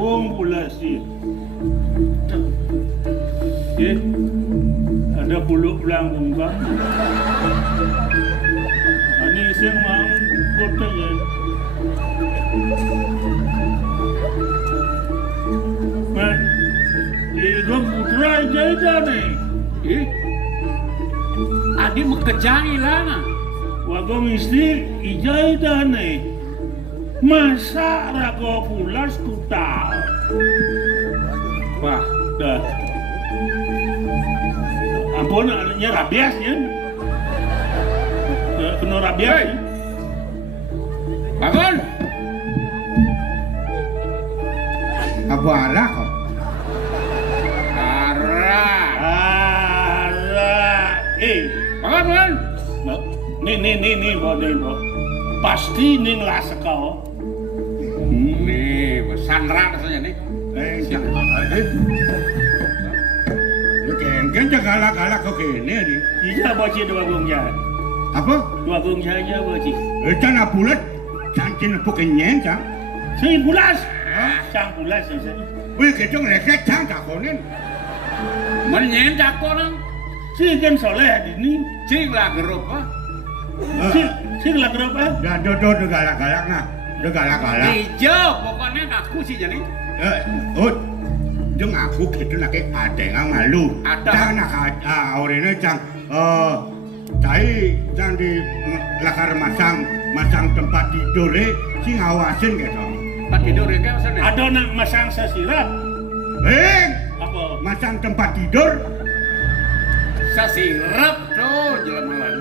Wong pula sih. Ada puluk belang bunga. Ini sing mang kota ya. Man, itu putra aja nih. Adi mekejai lah. Wagong istri ijai nih. Masa rago pulas total. Wah, dah. Ampun, adanya rabies ya. Kena rabies. Bangun. Apa ala kok? Bangun. Nih, Bo. Pasti ning lah sekau. Nih, sandra rasanya nih. Kan galak-galak kok kene di. Iya, Boci dua gong jahat. Apa? Dua gong saja, Boci. Can apulet, can cinepuk kenyen can. Sing pulas. Sang pulas saja. Wih, kita ngeleket can takonin. Menyen jakonan. Si kan soleh ini. Cing lah gerup ah. Si lah kenapa? Dah do galak-galak nah. Do galak-galak. Ijo, pokoknya ngaku sih jadi. Jeng aku gitu nak ada yang malu. Ada. Jangan nak orang ini cang. Cai cang di lakar masang tempat tidur si ngawasin gitu. Tempat tidur ya kan sana. Ada nak masang sesirap. Apa? Masang tempat tidur. Sasirap tuh jalan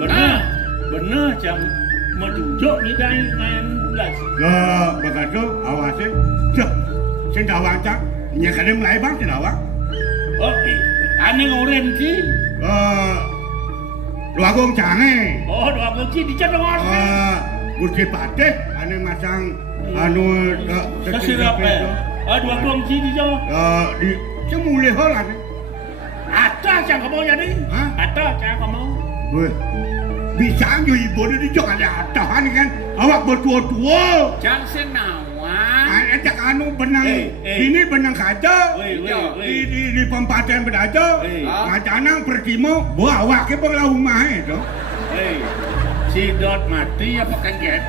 Bener, cang menunjuk ni dari main belas. Begitu awasin. Cek, sendawang cang. Nyakadem mulai bang sendawang. Oh, aneh orang sih. Dua gong cange. Oh, dua gong sih dicadang orang. Gusti Patih, aneh masang anu sesirap dua gong sih dijauh. Di cemulih holan. Ada cang kamu jadi? Ada cang kamu. Weh, bisa nyu ibu ni dijok ada atahan kan? Awak bertua-tua. Jangan senawan. Ajak anu benang, ini benang kaca. Di pempaten bedaja. Ngacanang pertimo, bawa ke bangla rumah itu. Si Dot mati apa kaget?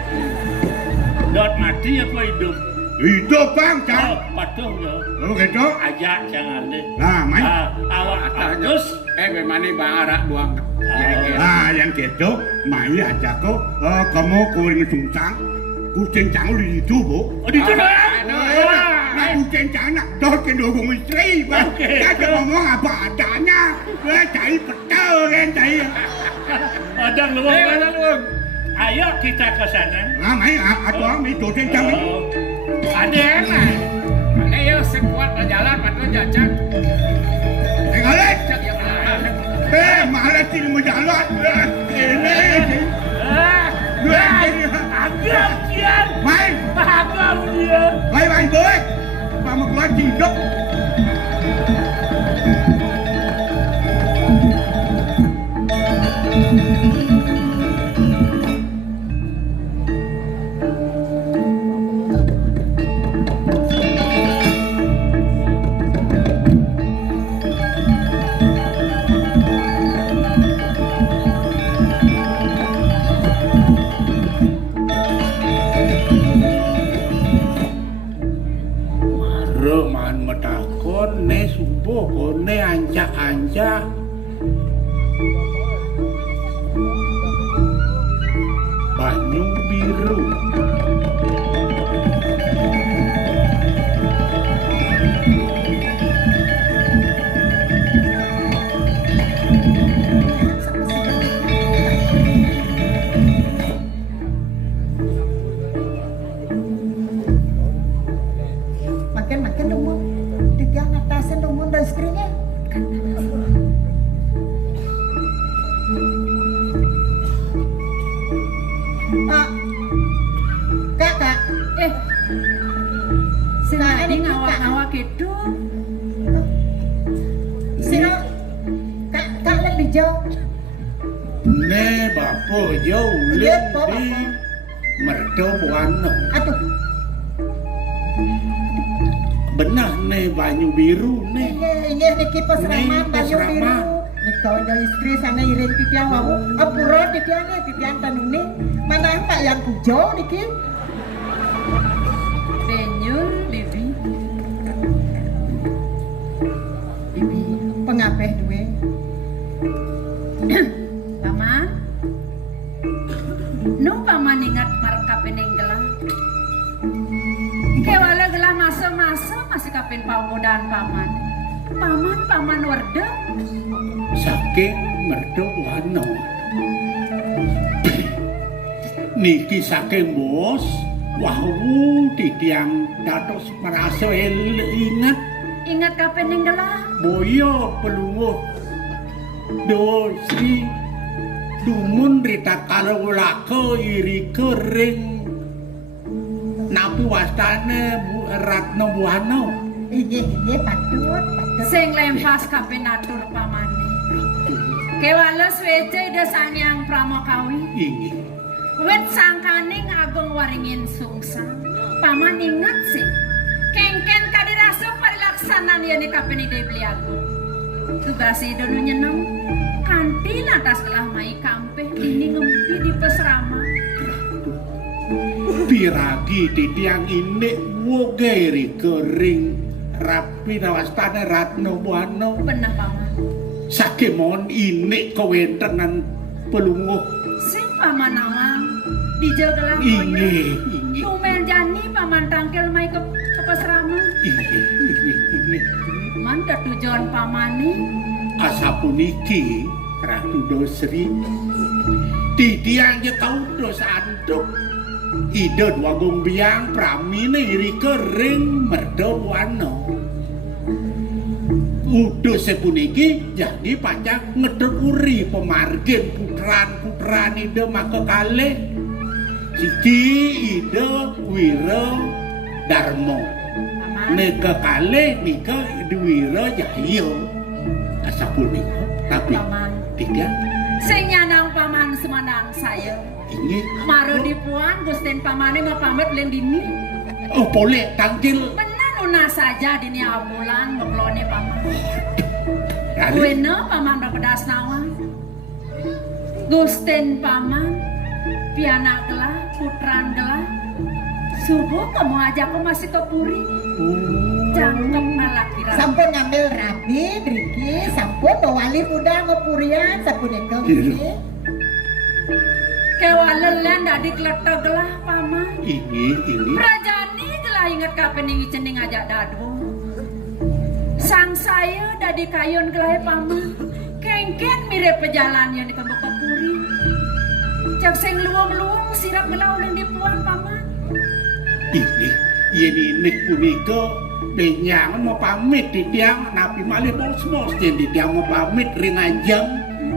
Dot mati apa hidup? Hidup bang, cang. Patuh ya. Oh gitu. Ajak jangan deh. Nah, main. Awak terus. Bagaimana bang arak buang. Yang gitu, main ajak kau. Kamu kuring sungsang. Kucing cang lu itu bu. Oh di sana. Nah kucing cang nak dot ke dukung istri bang. Kita ngomong apa adanya. Cai petel kan cai. Ada luang. Ayo kita ke sana. Nah main atau main kucing cang itu. Ada lah. Ayo sekuat jalan patut jajak. Tinggalin. Cak yang malah sini mau jalan. Ini. Agam kian. Main. Agam dia. Main boy. Kamu keluar hidup. Man metakon ne subuh ne anca-anca banyu biru. Makan dong, Bang. Tiga ngatasin dong, Bang, dan istrinya. Kak. Sing ini ngawak-ngawak gitu. Sino? Kak lebih jauh. Ne bapo jauh Lihat, di Bapak. merdo buano. Aduh. Benah nih banyu biru nih. Inggih niki pesraman Nih, Bayu pesraman. Biru. Nika ada istri sana iring titiang wau. Apura titiang tanune. Mana Pak yang pujo niki? Benyul, Bibi. Bibi pengapeh duwe. Paman. Nu paman ingat marka pening gelah. Kewala gelah masa-masa masih kapin pamudaan paman. Paman warda. Saking merdo wano. Niki saking bos. Wau titiang dados merasa ingat Ingat kapening gelah. boyo pelunguh dosi dumun rita kalau lako iri kering napi wastane Ratno Buana. Inggih patut. Sing lempas kapen atur pamane. Kewala swece ida sanyang pramokawi. Ini Wet sangkaning agung waringin sungsang. Paman ingat sih. Kengken kadirasa parilaksanan yani kapen ide beli agung. Tugas ida nu nyeneng. Kanti lantas gelah mai kampeh ini ngempi di pesrama. piragi titiang ini wogeri kering rapi nawastane Ratno Buana. Benar paman. Sakemon ini kewentenan pelunguh Sing paman awang dijagelah ini. Tumel jani paman tangkel mai ke pesrama. Ini. Man tujuan pamani. Asapuniki Ratu Dosri titiang je tau dos anduk ide wagung biang pramine iri kering merdo wano udah sepuniki jadi pacak ngedek uri pemargin putran ide maka kale siki ide wiro darmo Paman. neka kale nika ide wiro jahyo asapunika tapi Paman. tidak Sing nyanang paman semanang saya. ini Maro dipuan Gusten pamane mau pamit lendini. oh boleh tangkil Benar nuna saja dini abulan meklone paman. Kali. Wena paman berpedas nawa. Gusten paman pianak gelah putran gelah. Subuh kamu ajak aku masih ke puri. Cangkep malah kira. Sampun ngambil rabi, driki, sampun bawali muda ngepurian, sapunika Iya. nggih. Kewalelen dadi kletek gelah paman. ini Prajani gelah inget kapening cening ajak dadu. Sang saya dadi kayun gelah paman. Kengken mirip pejalan yang di kembang puri. Cak sing luwung-luwung sirap gelah uleng dipuan paman. ini punika penyangan mau pamit di tiang napi malih bos jadi tiang mau pamit ring ajang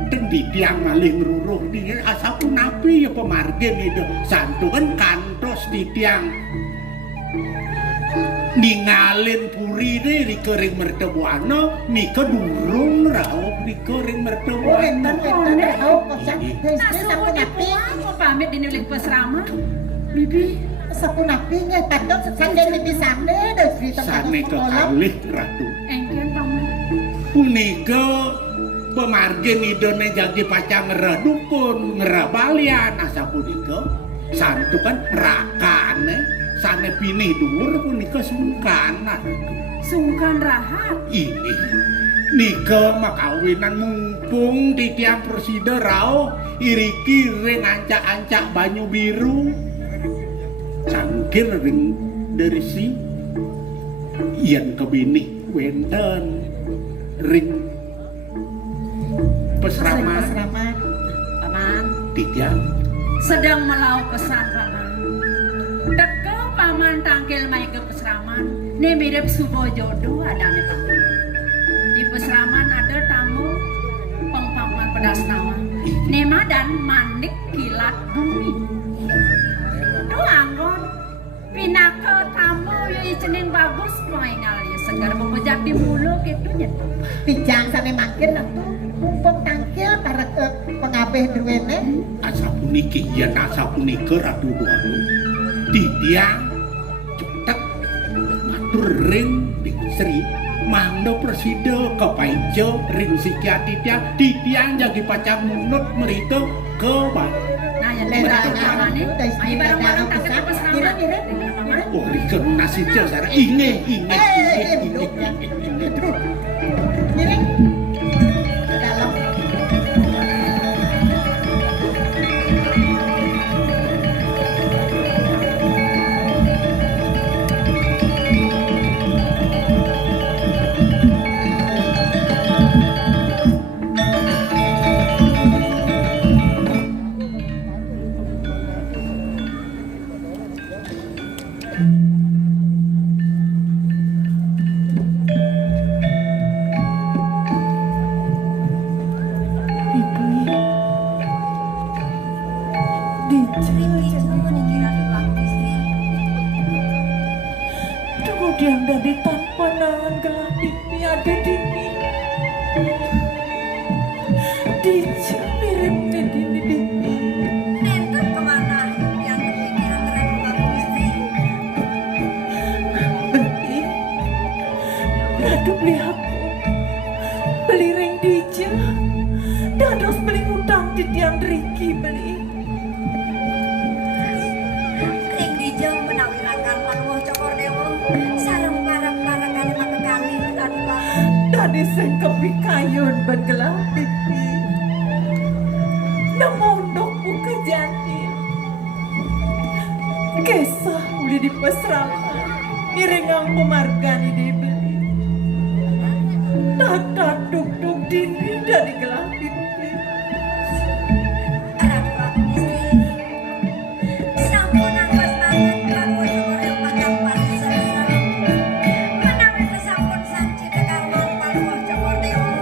dan di tiang malih ngeruruh di asapun napi ya pemargen itu santu kan kantos di tiang ningalin puri deh di kering mertebuana nika durung raup di kering mertebuana Wenten tau kosak. Nah, Istri sampun api, dipuan mau pamit di nulik pesrama. Bibi, sampun api nggih patut sandeng bibi sande istri sane kekalih ratu engken paman. punika pemargen idone jadi pacang ngerah dukun ngerah balian asa punika santu kan rakane sane pinih dhuwur punika sungkan Sungkan rahat. ini nika makawinan mumpung di tiang presida rao iriki ring ancak-ancak banyu biru cangkir ring dari si yen kebinih wenten ring pesraman Pesraman. Paman, di tiang sedang melau pesan paman. Teko paman tangkil mai ke pesraman. Ini mirip subo jodoh ada nih paman. Di pesraman ada tamu pengpaman pedas nawa. Nema dan manik kilat bumi. Anggon pinaka tamu yang cening bagus poingal ya segar memujak di mulut gitu nyetu. Pijang sane makin atuh mumpung tangkil para pengabeh duwene. asa puniki yen asa punika ratu duanu di tiang cetek matur ring Sri mangdo presida kepaijo ring sikiati tiang jagi pacang munut merito ke Nah, ya barang-barang ayo barang-barang tak ke peseraman. oh riken nasi jasar inge Ngiring ke dalam. Kemudian dari tanpa nahan gelap ini ada dini. Dija miripnya dini. Nentuk kemana yang kepikiran terhadap Bapak Gusti? Beli, radu beli aku, beli ring Dija, dados beli utang di tiang Riki beli. Ring dijauh menawirakan panuh cokor dewa. Sarang para kali maka kali tadi bangun. Tadi sing kepikayun bergelap pipi. Namondok buka jati. Kesah uli di peseraman. Nirengang pemargani dibeli. Tata duk-duk dini dari gelap pipi. Ratu Bapak Gusti. Sampun angkas banget panuh cokor yang pagang pada selesai. Menawi kesampun sanci tekarman panuh cokor dewa.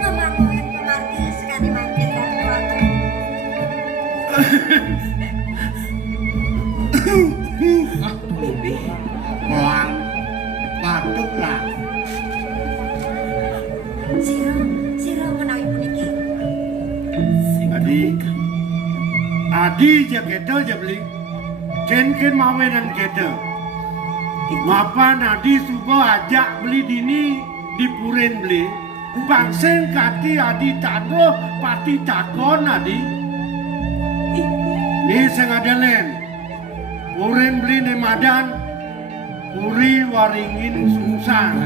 Ngemanguhin pemargi sekali makin dan kuatu. Pipi. Wang patutlah Siro menawi puniki. Adi ja keta ja beli ken mawenan keta mapan adi subo ajak beli dini di puren beli bangsen kaki adi tado pati takon adi ni sengadelen puren beli ne madan puri waringin sungsang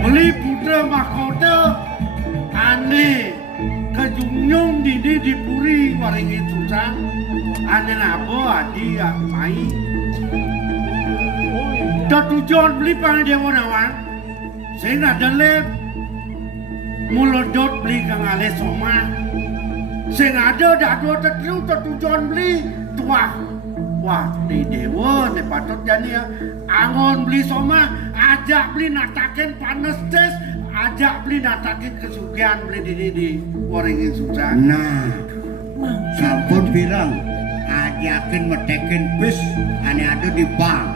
beli putra mahkota aneh kejunyung di puri waringin sungsang aneh nabo adi ya mai tujuan beli pang dewa nawan saya ada lep mulodot beli kang ale soma saya ada dado terus tujuan beli tua wah di dewa ne patut jani ya angon beli soma ajak beli nataken panas tes ajak beli nataken kesugihan beli di waringin susah nah sampun bilang ajakin metekin bis ane ada di bank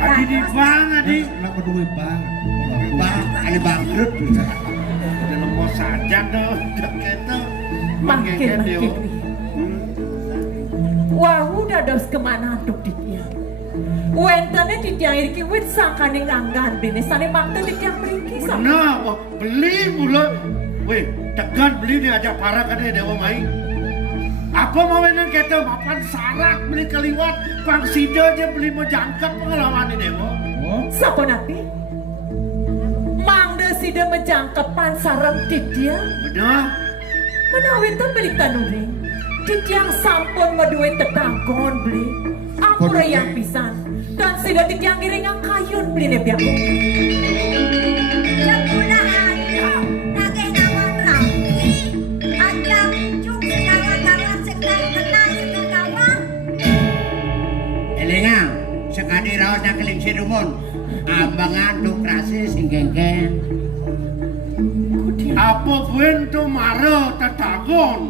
adi di bang adi nak kedua bank ane bangkrut bisa dalam bos saja tuh kita Makin wah udah dos kemana untuk di tiang wentane di tiang iki wit sangkane nganggan bini sane makte di tiang beriki benar wah beli mula weh tegan beli nih ajak para kan dewa mai apa mau enak kita mapan sarak beli keliwat bang sida aja beli mau jangkap pengalaman ini dewa siapa nanti mangde sida menjangkepan sarang di tiang benar menawi itu beli tanuri di tiang sampun meduwe tetanggon beli ampura yang pisan dan sida di tiang giringan kayun beli nebiaku Lepuna ayo, nage nawan rapi, ada cuk segala-gala sekali kenal sekawang. elingang sekali raos nak keling sirumun ambangan duk rasi singgengken apa bentuk mara tetagon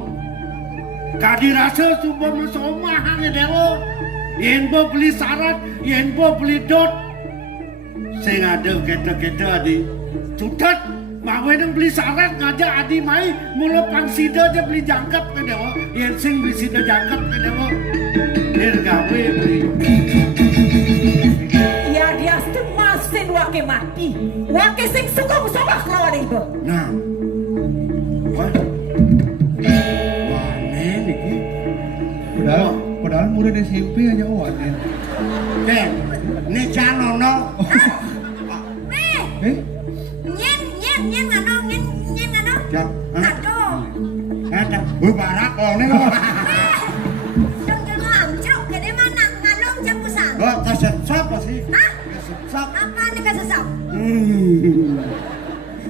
kadi rasa subuh mesomah hanya dewa yen bo beli syarat yen bo beli dot saya ada kata-kata adi sudah mawe nang beli syarat ngajak adi mai mula pangsida aja beli jangkap ke dewa yen sing beli sida jangkap ke dewa biar gawe beli Ih, wake sing suka musabah kelawan ibu. Nah. Wah. Wane niki. Padahal murid SMP aja wanen. Den, ini canono. Nyen ngano. Jam. Aduh. Ada barak kone kok. Dong jelma amcruk gede mana ngalong jam pusang. Kok kesesap apa sih? Hah? Kesesap. Apa nih kesesap?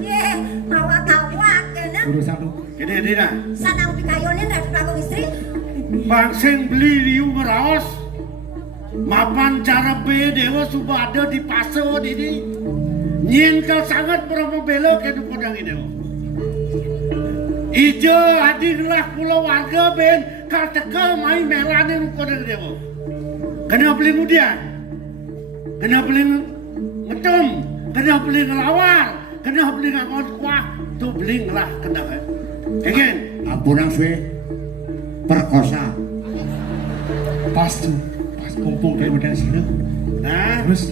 Ye, awak-awak kena. Urusan lu. Ini Dina. Sanang pikayonin dari pelaku istri. Bangsen beli riu meraos. Mapan cara be dewa sudah ada di paso ini. Nyin kau sangat berapa belok ke kodang ini. Ijo hadirlah pulau warga ben kata main melanin kodang dewa. Kena beli mudian. Kena beli ngetum. Kena beli ngelawar. Kena beli ngakon kuah. Tu beli ngelah kena kan. Kengen. Ampunang suwe. Perkosa. Pas tuh. Pas kumpul kayak udah sini. Nah. Terus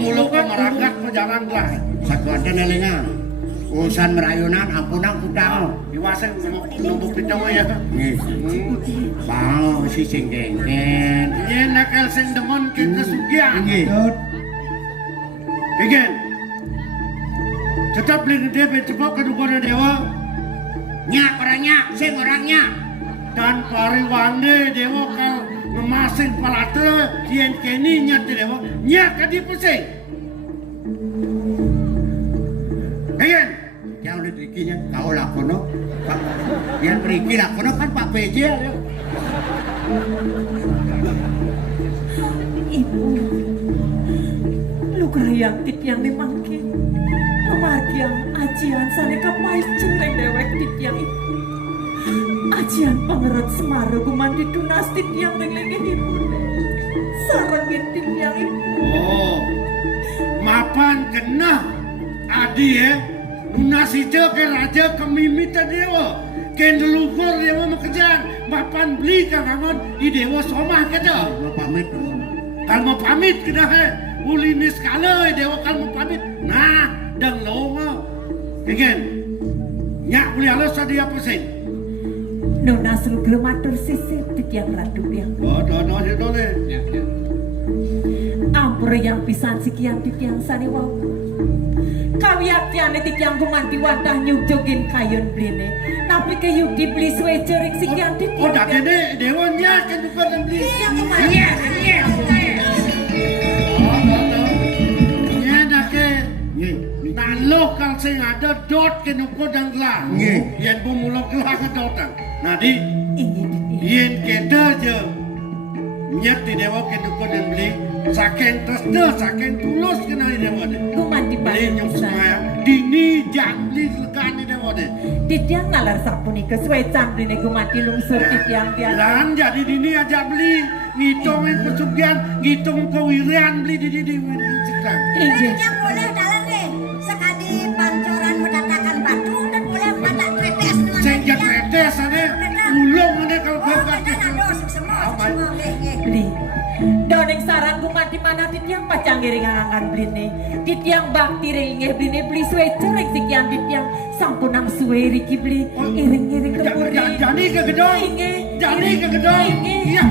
Mulo ke meragat ke jalan lah. Sakuatan elingan. Urusan merayunan ampunang kutang. Iwaseng numbuk pitong ya. Bang si sing gengken. Iya nakal sing demen kita sugian. Gengken. Tetap beli gede becepok ke dukun dewa. Nyak orangnya, sing orangnya. Dan pariwande dewa kal ngemasing palate yen keni nyat dewa nyak kadi pusing. Pengen yang udah trikinya kau lakono. Yang triki lakono kan Pak PJ ya. Ibu, lu kerayang tip yang dimangkin. Memargiang ajian sana kapais centeng dewek tip yang ibu. Ajian pangeran Semara gumandi tunas tip yang lenglengin ibu. Sarangin tip yang ibu. Oh, mapan kena adi ya. Lunas itu ke raja kemimita dewa. Ken leluhur dewa makejan. Mapan beli kangangon di dewa somah kata. Mau pamit. Kalau mau pamit kena he. Ulinis kala dewa kalau mau pamit. Nah, dang longa. Kengen. Nyak beli alas tadi apa sih? Nona suruh gelematur sisir tip yang ratu yang. Oh, dole. Ampura yang pisan sekian tip yang sani wau. Kawiatiane tip yang gumanti wadah nyugjogin kayun bline. Tapi ke yugi beli suwe cerik sekian tip yang. Oh, dade dewa nyak kan bukan dan beli. Nyak. Nah lokal sing ada dot ke nuko dan gelar. Yen bumulok gelar ke dotan. Nah di yen keda je nyet di dewa ke nuko dan beli saking tresde saking tulus kena di dewa de. Kuman di beli nyong semaya dini jangli lekan di dewa de. Titiang nalar sapuni ke suwe cambline gumati lungsur titiang dia. Dan jadi dini aja beli ngitungin pesugihan ngitung kewirian beli di cekang. Yang boleh dalam nih sekali pancoran mendatangkan batu dan boleh mata tretes dengan Sejak tretes ada ulung ada kalau bapak semua beli. Doneng sarang gumanti mana titiang pacang giring angan bline. Titiang bakti ringe bline beli suwe cerik sekian titiang sampunang suwe riki beli iring-iring ke puri. Jadi ke gedong. Jadi ke gedong. Iya.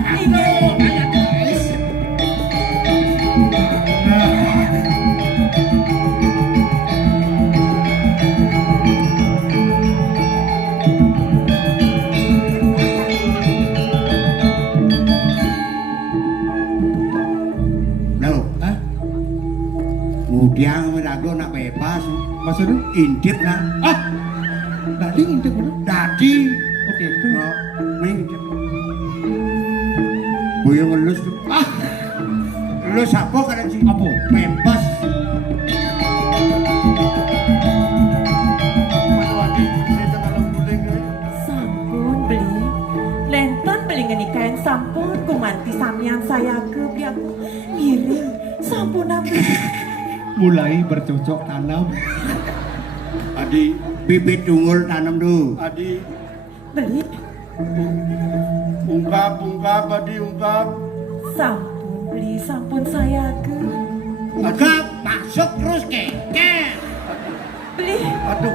Kemudian merago nak bebas. maksudnya? Intip lah. Tadi intip mana? Tadi. Oke, itu. Main intip. Buya ngelus tuh. Ngelus apa kan sih? Apa? Bebas. Sampun beli. Lenten beli ngenikain sampun kumanti samian saya ke biar ngiring sampun apa? Mulai bercocok tanam. Adi, bibit unggul tanam dulu. Adi, Beli ungkap, Adi ungkap. sampun beli sampun saya ke. Enggak, masuk terus keket. Beli. Aduh,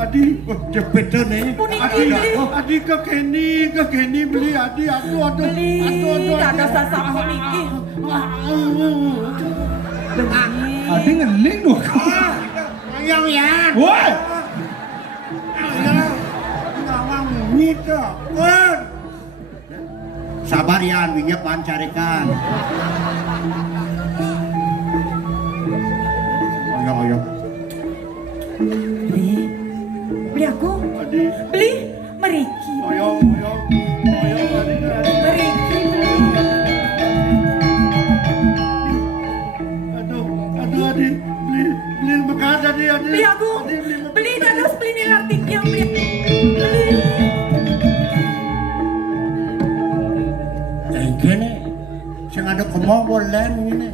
Adi, cepet deh nih. Puniki beli. Adi ke Kenny beli Adi, aduh. Beli. Ada sasar puniki. Beli. Adi ngeling loh. Ayang ya. Woi. Ngawang itu. Sabar ya, winnya pancarikan. Ayo. Beli aku. Adi. Beli. Meriki. Ayo, Adi. Meriki beli. Aduh, Adi, beli bekas Adi. Beli aku. Beli dados beli nilar tikyang beli. Beli. Gini, sing ada kemauan ini.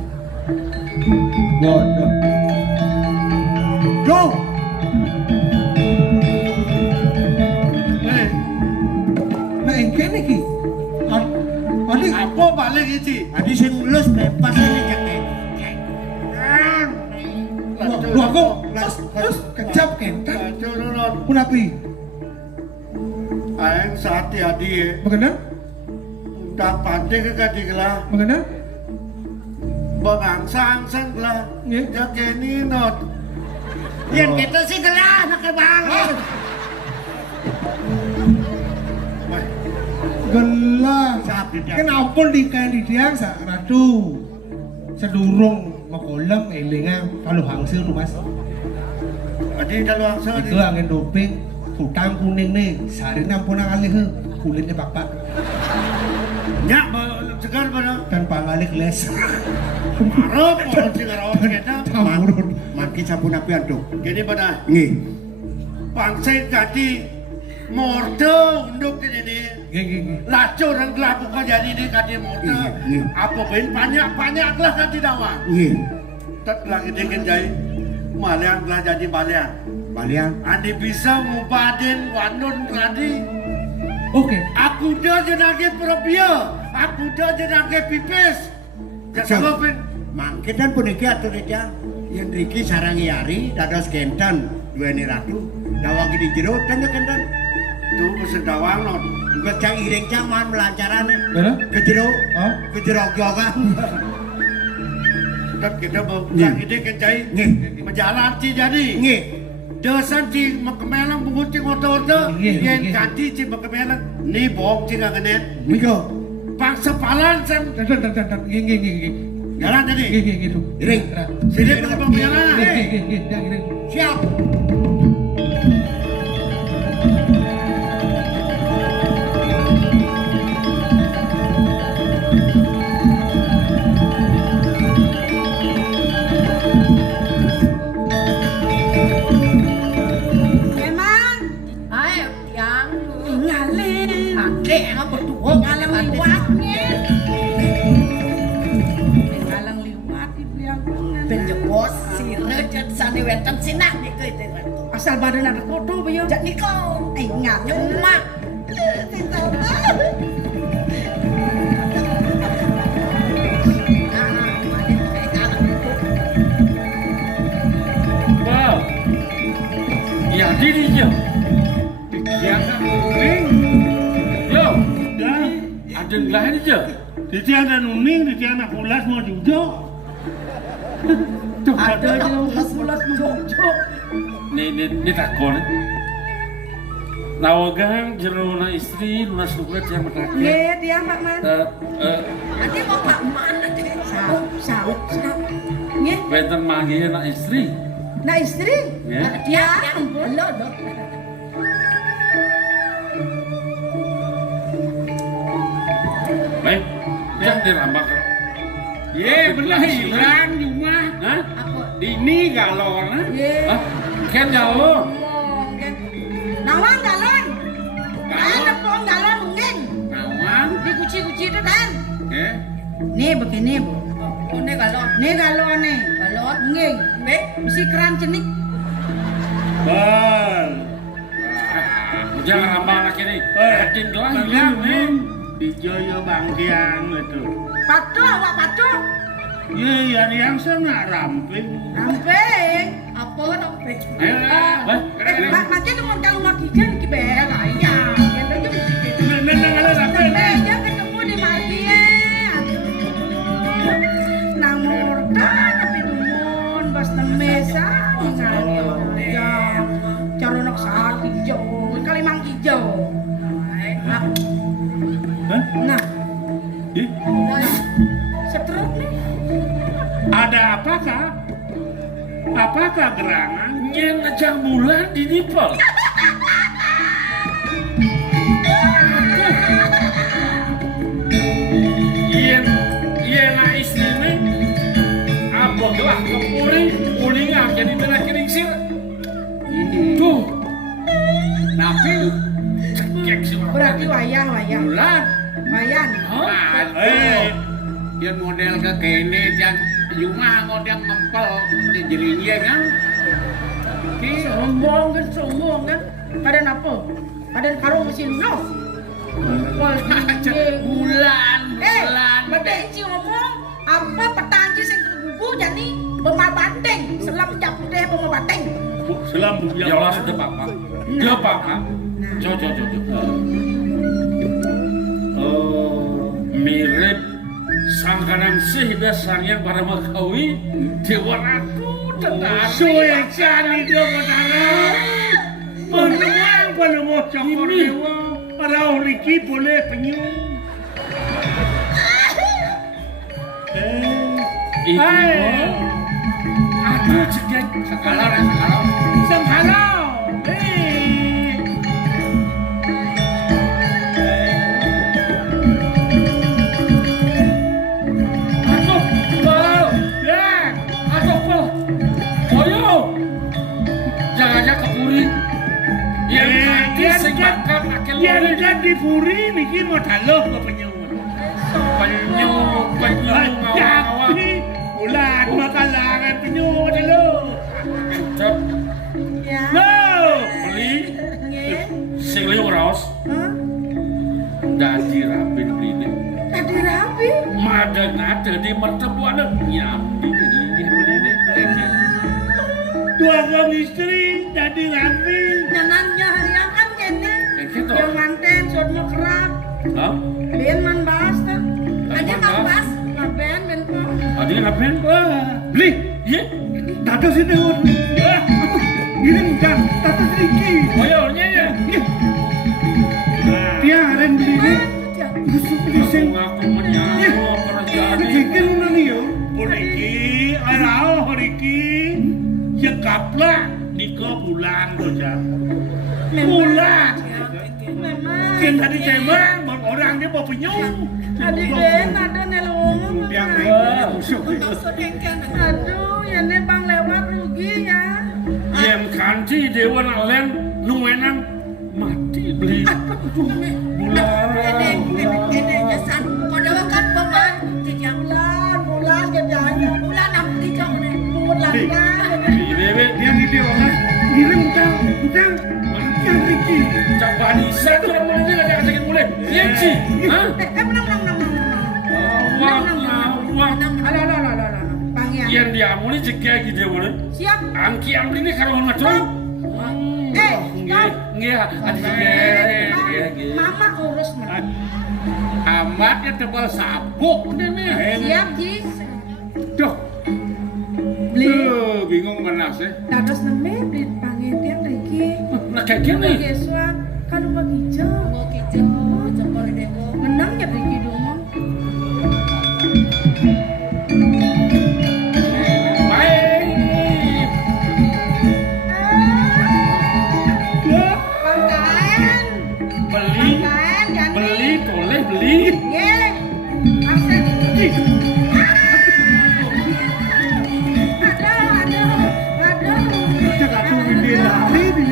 Bodoh. Duh. Nah engkene ki. Adi Apa balik iki? Adi sing lulus bebas ini jaket. Lu aku terus kecap kentan. Kunapi? Aeng sati adi ya. Mengenal? Tak pandai ke kadi kelah. Mengenal? Bengangsang kelah. Nggih. Jaket ini not. Yang kita sih kelah nak bang. Gelah. Sapi dia. Kenapa di diang sa ratu? Sedurung makolam elingan kalau hangsir lu mas. Adi kalau angsa Itu angin doping, hutang kuning nih, sehari nampun alih kulitnya bapak nyak segar pada. dan pangalik les. Arab orang segar orang kita. Tamurun. Makin sampun api aduk. Gini pada. Nggih. Bangsa kati morde untuk ini. Nggih. Lacur dan gelap bukan jadi ini kati morde. Iya. Apa ben banyak lah kati dawang. Nggih. Tak lagi dingin jai. Malian telah jadi balian. Balian. Andi bisa ngubatin wanun tadi. Oke. Aku dah jenage propia. Aku dah jenage pipis. Jangan ben. Mangke dan puniki atur dia. Yang Riki sarangi hari dados kentan duweni ratu. Dawang di jero dan kentan. Tuh kesedawang non. Juga cang iring cang man melancarane. Mana? Ke jero. Oh. Ke jero gyogan. Dan kita berjalan ide kencai. Nggih. Berjalan ci jadi. Nggih. Dosan ci kemelang bunguti motor-motor. Yen ganti ci kemelang. Ni bong ci ngenet. Miko. Paksa palan san. Dan. Nggih. Jalan tadi. Nggih gitu. Iring. Sini pergi pembiaran. Nggih. Siap. Emang, ayo yang Ngalih. pakai apa berdua ngalang liwatnya. Ngalang liwat ibu yang Penjebos si rejet sani wetan sinak nih ke itu. asal badan anak kotor bayo. Jak nikau, ingat Emak. Wow. Ya dirinya. Dikiakan kuning. Yo. Ada lain aja. Titi ada nuning, titi anak ulas mau juga. Ada yang ulas-ulas menjojok. Ni takon. Nawagang jero na istri lunas lugat yang mendaki. Nggih, dia Pak Man. nanti mau tak mana deh. Saut. Nggih, Benten manggil na istri. nah istri. Ya. Dia ampun lo. Baik. Yang dirambak. Ye, belah hilang cuma. Hah? Ini galon. Nggih. Hah? Kan jauh. Nawang galon. Ada pong galon ngeng. Kawan. Di kuci-kuci itu kan. Nih begini bu. Ini galon. Nih galon nih. Galon. Ngeng. Be. Mesti keran cenik. Bal. Jangan rambak lagi nih. Adin gelah hilang nih. Di Joyo Bangkiang itu. Patuh awak patuh. Ya yang sana ramping. Ramping. Apa ramping? Ayo. Macam teman kalau mak kijang iki be kaya. Yen aja mesti. Neng ada ramping. Dia ketemu di margie. Nang murta tapi dumun bas nang mesa. Ya. Cara nak saat hijau, kali mang hijau. Nah. Setruk nih. Ada apakah? Apakah gerangan? Yang ngejang bulan di nipel. Yang istrinya abah gelah kepuri, ulingnya jadi telah keringsir. Tuh, Nabi cekek sih. Berarti wayang. bulan. Wayan. Dia model ke kene yang cuma model ngempel di jerinya kan. Sombong kan. Pada apa? Pada karo mesin no. Bulan. Badai ci ngomong apa petangci sing kegugu jadi bema banteng, selam cap deh bema banteng. Selam Ya Allah sudah papa. Dia papa. Coba. Mirip sangkaran sih dasar yang pada makawi dewa ratu tentara. Suwe cari dia betara. Menuang penemu cokor dewa. Para Riki boleh penyu. Itu aduh cekek Sengkalau. Yang kan di Puri niki mau daluh ke penyu. Jadi bulan makalangan penyu daluh. Ya. beli Nggih. sing liu raos Hah? dadi rapin beli Tadi rapi. madang di mertepuan nyambi beli Dua orang istri jadi rapi. Nyanannya yang kan kene. gitu. Yang manten sudah mau kerap. Hah? Ben man bas ta. Aja Mang bas. Nah ben ben ko. Adi rapin Beli. iya Tata sini un. Ini bukan tata sedikit. ayo ya Dia aren beli ini. Busuk bising. aku menyangkut kerajaan Kikir nani yo. Riki, arao Riki. Ya kapla di ke bulan bocah. Bulan. Memang. Kan tadi cemang, orang dia mau penyu. Adik ben ada nelung. Yang busuk. Aduh, ya ne bang lewat rugi ya. yang kanti dewa nalen nuwenang mati beli bulan Bulan kerjanya. Bulan nanti jauh nih. Bulan kan. Dia ngide orang. Ngirim utang. Yang Riki. cabani satu orang mulai nggak ada sakit mulai iya sih hah Menang. Halo. Pangian. yang dia mulai jika gitu mulai Siap. angki ambil ini kalau ngacung nggak Mama urus men. Amatnya tebal sabuk nih. Siap, Jis. Duh. Beli. Bingung mana sih? Dados neme beli pangetian Riki. nah kayak gini Geswa kan rumah hijau. Menang ya Riki dulu. baik Pangkaen. beli Pangkaen kan. beli boleh beli Nggih. Aksen. Aduh. Jangan tungguin dia lari nih.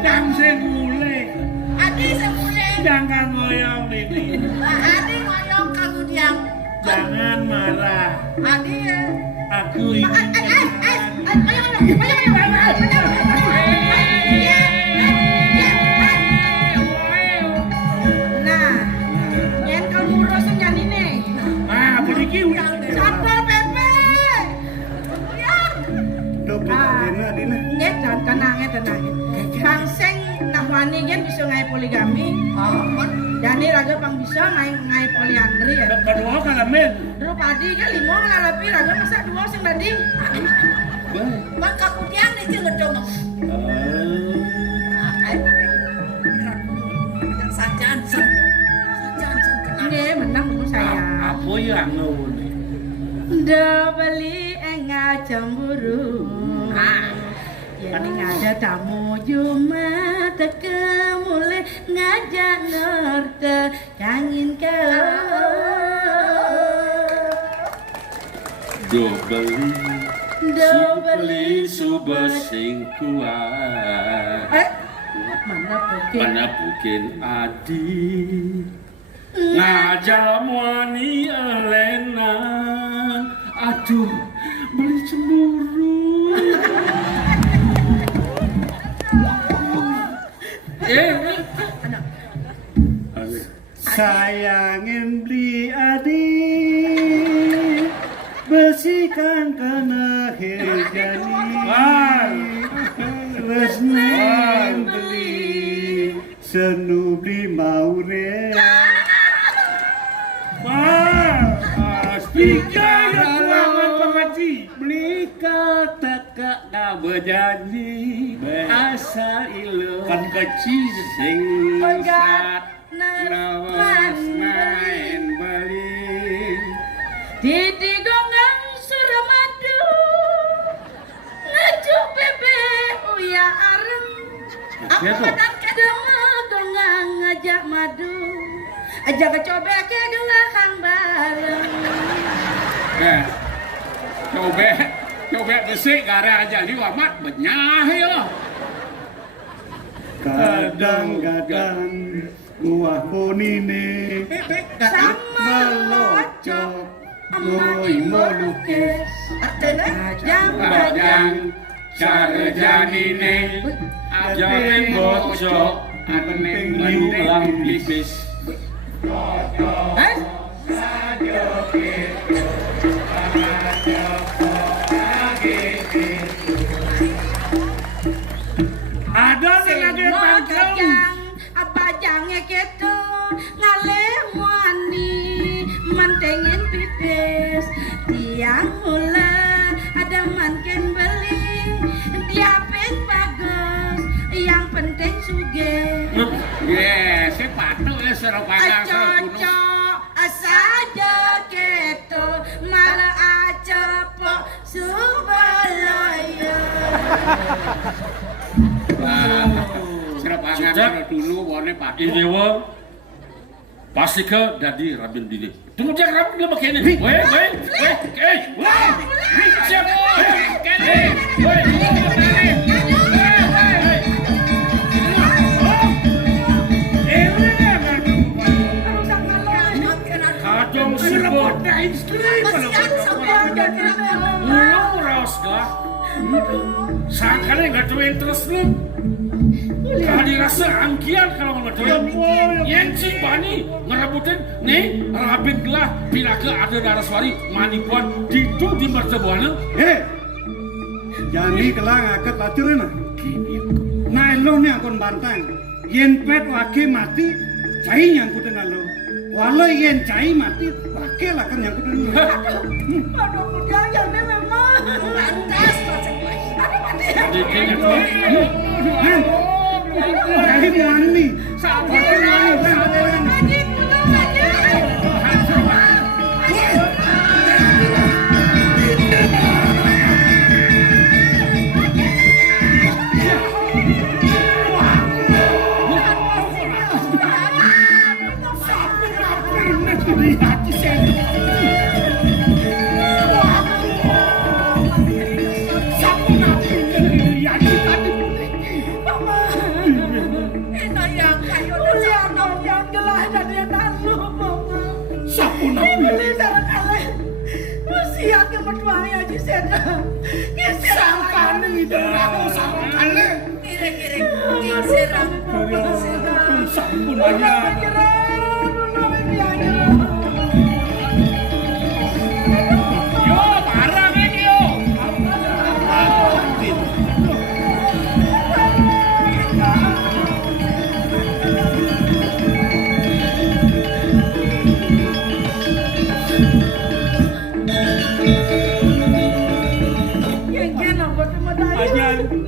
Yang semule. Jangan ngoyong ini. Jangan marah. Aku ingin. rene adine. Nggih, tenange. Bang sing nawani yen bisa ngai poligami. Jane raga bang bisa ngai poliandri ya. Kedua kalamin. Terus padi kan 5 ngalapi raga masa 2 sing tadi. Bang kakudian nih jeung gedong. Sajaan sen kenal. Nggih, menang Bu saya. Apa yang nuwun? Ndo beli enggak cemburu. Yani ngada tamu Jumat kemule ngajak nurte kangin kau. Do beli subah sing kuat. Mana bukin adi ngajak muani elenan. Aduh, beli cemburu. Sayangin beli adik bersihkan kena hejani terus neng beli senu beli maure Bicara ruangan pengaji. beli kata kak berjanji asa ilo Kan kecil sing Pegat lawas main beli Didi gonggang suramadu ngajuk bebe uya areng apa dan kedema gonggang ngajak madu aja kecobek ke gelakang bareng Cobek besik gara aja ni wamat benyah ya. kadang-kadang buah ponine sama locok moi melukis Bajang cara janine ajarin bocok aning mendulang pipis. ada lagi pangkong abajangnya gitu ngalemani mantengin pipis tiang mula ada manken beli dia peng bagus yang penting suge Sepatu ya seru panjang seru gunung. cocok saja gitu malah acepok subalaya Seru panjang seru dulu warna padu. Ini wong pasti ke dadi rabin dini. Tunggu jangan rabin dia begini. Siapa? Kadang sibuk. Lu raus gak? Sangkanya nggak duit terus lu. Kalau dirasa angkian kalau ngeduit. Yang si Bani ngerebutin nih rabin gelah pinaka ada Daraswari manipuan ditu di mertebuana. Jani kelang aket lacurin nailonnya akon bantang yen pet wake mati cai nyangkutin alo walau yen cai mati wake lah kan nyangkutin alo aduh mudah ya ini memang lantas Dikini tuh. Jadi mani wake mani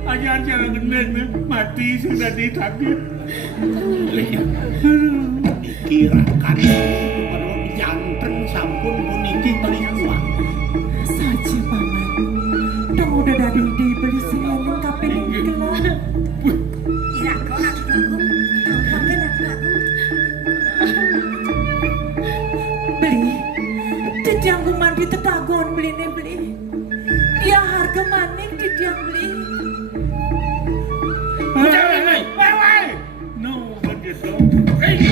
Ajan jangan gendeng mati sudah ditakdir. Dikirakan kalau janten sampun puniki keliwat. Saji paman. Dong udah dari dibeli sini kaping gelar. Ira kau nak aku. Makan aku. Beli. Didiang kuman di tetagon beli. Dia harga maning didiang beli. Wai. No, begitu. Makin.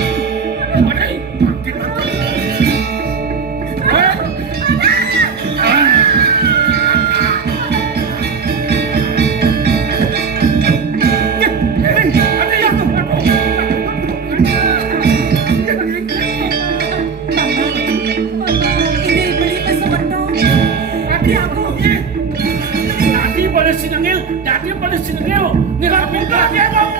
Ini beli besok dong. Tapi aku Dadi pada sinengil. Ngelamin dia mau.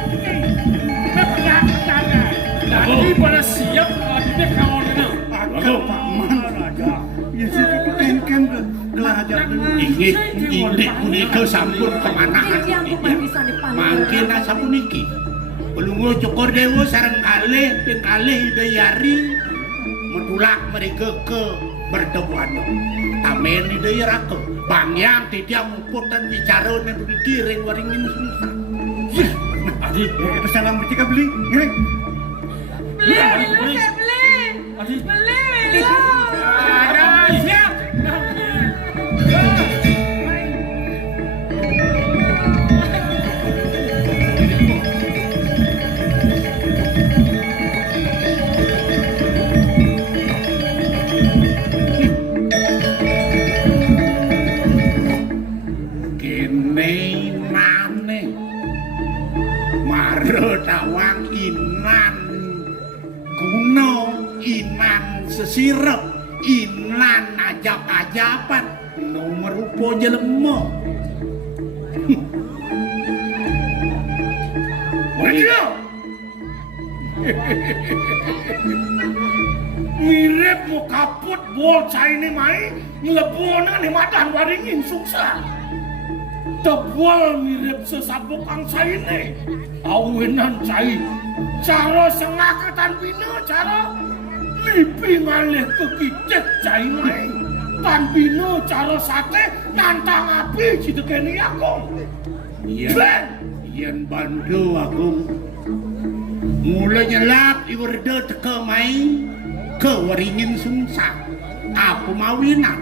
Dadi pada siap adine kawannya. Aduh, paman raja. Ya sih kengkeng gelah aja. Inggih, punika sampun kemanaan. didiang kuman bisa dipanggil. Mangkin asa puniki. Pelungu cukur dewa sareng kalih ping kalih dayari medulak mereka ke bertemuan. Tamen di daya raka. Bangyang tidak mumputan bicara dan berpikirin waringin susah. Adi, kita salam bertika beli. Beli. Siap. Kene maneh maro tawang inan kuno, inan sesirep, inan ajap-ajapan nomor rupa jelema. Waduh. Mirip mau kaput bocah ini mai ngelebona nih madan waringin susah. Tebal mirip sesabuk angsa ini. Awenan cai. Cara sengakatan bina cara lipi ngalih kekicet cai mai. Tan bina cara sate nantang api citekeni aku. Ben. Yen bantu aku mulai nyelap iwerda teka mai ke waringin sungsang apa mawinan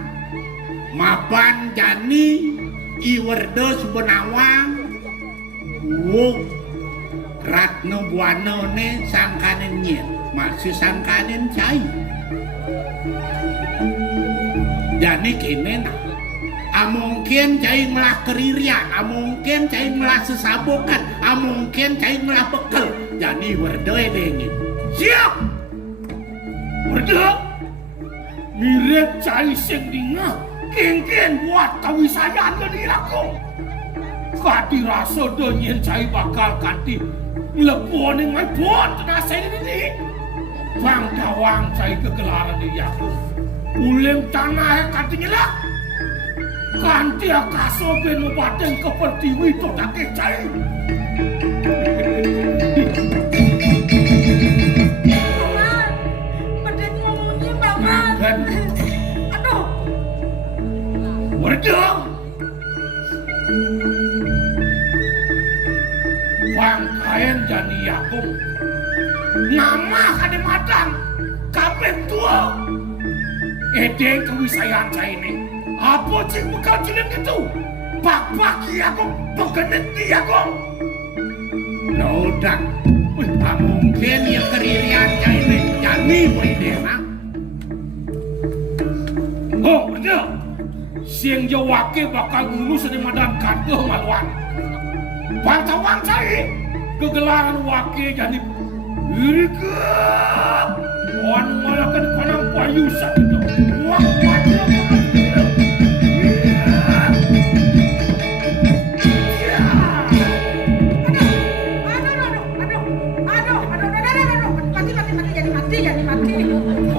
mapan jani iwerda subenawang wuk ratno buana ne sangkanen nyet maksud sangkanen cai jani kene nak mungkin cai melah keririan, mungkin cai melah sesabokan, mungkin cai melah bekel. Jadi werdoi dengin. Siap! Werda mirip cai sing dingah kengken buat kawisayan ke diraku. Kadi rasa donyen cai bakal kanti lebon yang buat tenasa ini. Bang kawang cai kegelaran di yaku. Ulem tanah kanti nyelak. Kanti akaso ben mubaden kepertiwi to dake cai. Paman, pedek ngomongnya paman. Ben. Aduh, Werda. Bang kain jani yakum. Nama kade madang. Kabeh tua. Ede kewisayan cai ini. Apa cik bekal cilik itu? Bak-baki aku, pegenet dia aku. Lodak. Mungkin ya keririan cai ini. Jadi boleh nak. Oh, bener. Siang jawake bakal ngulus di madan kantor maluan. Bantawang cai. Kegelaran wake jadi irikap. Wan malakan kanang payusan itu. Wah, wajah.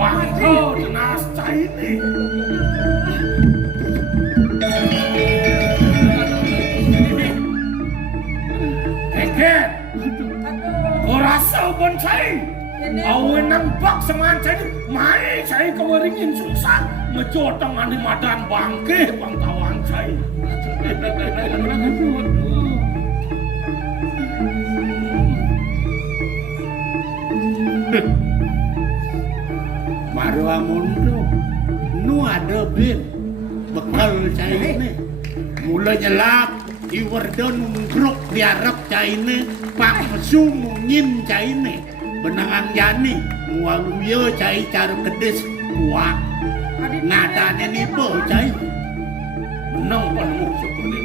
Waduh, jelas cai ini. pun saya. Awen nampak semangat saya mai saya kewaringin susah ngejotong ani madan bangke bangtawan saya. Baru amundo nu ada bin bekal saya ini mulai nyelak iwardon mengkruk diarap saya ini pak mesu mungin saya ini benangan jani mualuyo cai caru kedes kuat nadane nipo cai Menang panmuk seperti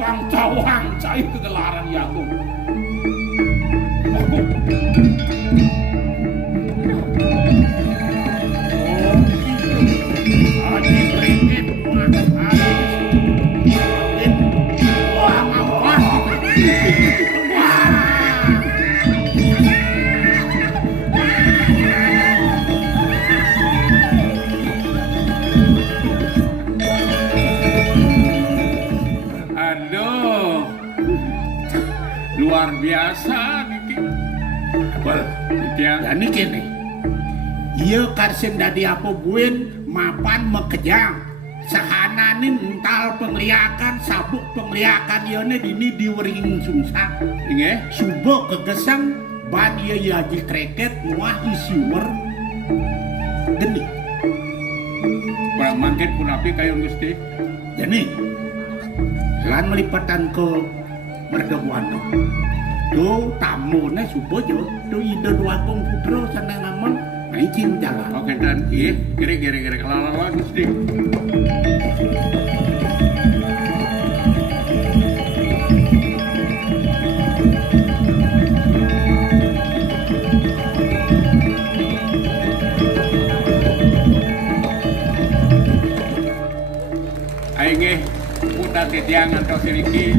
bang cawang cai kegelaran yakum. Aji ringgit Aduh, luar biasa Niki. Well, Ya. ini kene. Iya karsen dadi apa buin mapan mekejang. Sahananin ental pengliakan sabuk pengliakan yone dini diwering sungsang. Inge, Subo kegesang ban iya yaji kreket muah isiwer geni. barang mangket pun api kayu Gusti. Jadi lan melipatan ke mergabuan tuh tamunya subo jo tuh ide dua kong putro sana namun maicin jalan. Oke dan iya, kira-kira kelalawan Gusti. Aing putar titiangan tos Riki,